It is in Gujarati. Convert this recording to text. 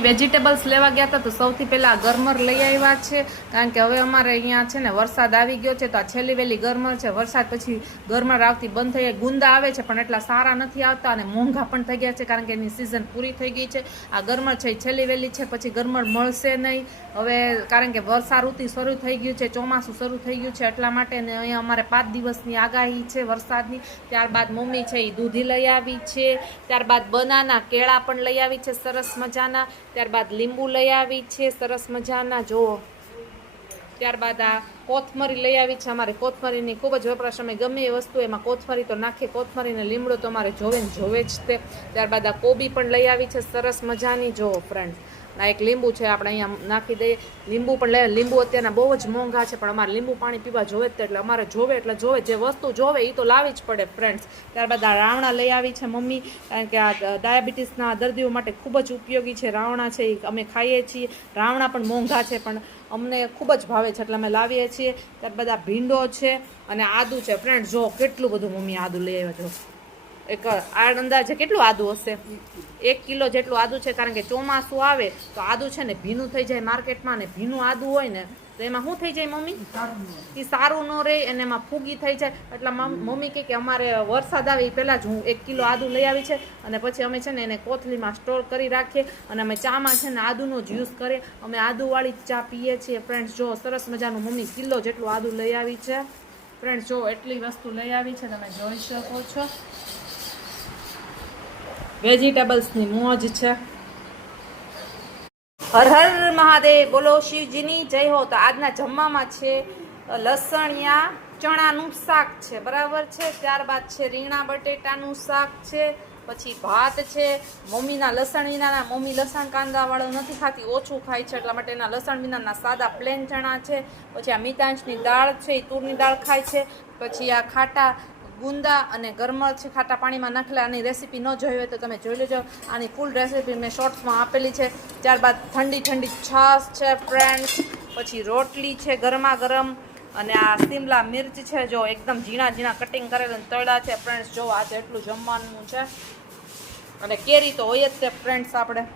મમ્મી વેજીટેબલ્સ લેવા ગયા હતા તો સૌથી પહેલાં ગરમર લઈ આવ્યા છે, કારણ કે હવે અમારે અહીંયા છે ને વરસાદ આવી ગયો છે, તો આ છેલ્લી વહેલી ગરમર છે. વરસાદ પછી ગરમર આવતી બંધ થઈ ગઈ, ગુંદા આવે છે પણ એટલા સારા નથી આવતા અને મોંઘા પણ થઈ ગયા છે, કારણ કે એની સિઝન પૂરી થઈ ગઈ છે. આ ગરમર છે એ છેલ્લી વહેલી છે, પછી ગરમર મળશે નહીં હવે, કારણ કે વર્ષા ઋતુ શરૂ થઈ ગયું છે, ચોમાસું શરૂ થઈ ગયું છે, એટલા માટે. ને અહીંયા અમારે 5 દિવસની આગાહી છે વરસાદની. ત્યારબાદ મમ્મી છે એ દૂધી લઈ આવી છે, ત્યારબાદ બનાના કેળા પણ લઈ આવી છે સરસ મજાના, ત્યારબાદ લીંબુ લઈ આવી છે સરસ મજાના જો, ત્યારબાદ આ કોથમરી લઈ આવી છે. અમારે કોથમરીની ખૂબ જ વપરાશ, અમે ગમે એ વસ્તુ એમાં કોથમરી તો નાખીએ, કોથમરીને લીમડો તો અમારે જોવે ને જોવે જ તે. ત્યારબાદ આ કોબી પણ લઈ આવી છે સરસ મજાની જો ફ્રેન્ડ્સ. આ એક લીંબુ છે, આપણે અહીંયા નાખી દઈએ. લીંબુ પણ લઈ, લીંબુ અત્યારના બહુ જ મોંઘા છે પણ અમારે લીંબુ પાણી પીવા જોવે જ, એટલે અમારે જોવે એટલે જોવે, જે વસ્તુ જોવે એ તો લાવી જ પડે ફ્રેન્ડ્સ. ત્યારબાદ આ રાવણા લઈ આવી છે મમ્મી, કારણ કે આ ડાયાબિટીસના દર્દીઓ માટે ખૂબ જ ઉપયોગી છે રાવણા છે, એ અમે ખાઈએ છીએ. રાવણા પણ મોંઘા છે પણ અમને ખૂબ જ ભાવે છે એટલે અમે લાવીએ છીએ. ત્યારબાદ આ ભીંડો છે અને આદુ છે ફ્રેન્ડ. જો કેટલું બધું મમ્મી આદુ લઈ આવ્યા છો, એક આ અંદાજે કેટલું આદુ હશે, 1 કિલો જેટલું આદુ છે, કારણ કે ચોમાસું આવે તો આદુ છે ને ભીનું થઈ જાય માર્કેટમાં, ને ભીનું આદુ હોય ને તો એમાં શું થઈ જાય મમ્મી, એ સારું ન રહે અને એમાં ફૂગી થઈ જાય. એટલે મમ્મી કે અમારે વરસાદ આવે એ પહેલાં જ હું 1 કિલો આદુ લઈ આવી છે, અને પછી અમે છે ને એને કોથળીમાં સ્ટોર કરી રાખીએ, અને અમે ચામાં છે ને આદુનો જ યુઝ કરીએ, અમે આદુવાળી ચા પીએ છીએ ફ્રેન્ડ્સ. જો સરસ મજાનું મમ્મી કિલો જેટલું આદુ લઈ આવી છે ફ્રેન્ડ્સ. જો એટલી વસ્તુ લઈ આવી છે, તમે જોઈ શકો છો. વેજીટેબલ્સની મોજ છે. હર હર મહાદેવ, બોલો શિવજીની જય હો. તો આજના જમવામાં છે લસણિયા ચણાનું શાક છે, બરાબર છે. ત્યારબાદ છે રીંગણા બટેટાનું શાક છે, પછી ભાત છે. મમ્મીના લસણ વિનાના, મમ્મી લસણ કાંદાવાળો નથી ખાતી, ઓછું ખાય છે, એટલા માટે એના લસણ વિનાના સાદા પ્લેન ચણા છે. પછી આ મિતાંશની દાળ છે, એ તુરની દાળ ખાય છે. પછી આ ખાટા ગુંદા અને ગરમર છે, ખાટા પાણીમાં નાખેલા. આની રેસીપી ન જોઈ હોય તો તમે જોઈ લેજો, આની ફૂલ રેસીપી મેં શોર્ટ્સમાં આપેલી છે. ત્યારબાદ ઠંડી ઠંડી છાશ છે ફ્રેન્ડ્સ, પછી રોટલી છે ગરમા ગરમ, અને આ શિમલા મિર્ચ છે જો એકદમ ઝીણા ઝીણા કટિંગ કરેલા તળા છે ફ્રેન્ડ્સ. જો આજે એટલું જમવાનું છે, અને કેરી તો હોય જ તે ફ્રેન્ડ્સ આપણે.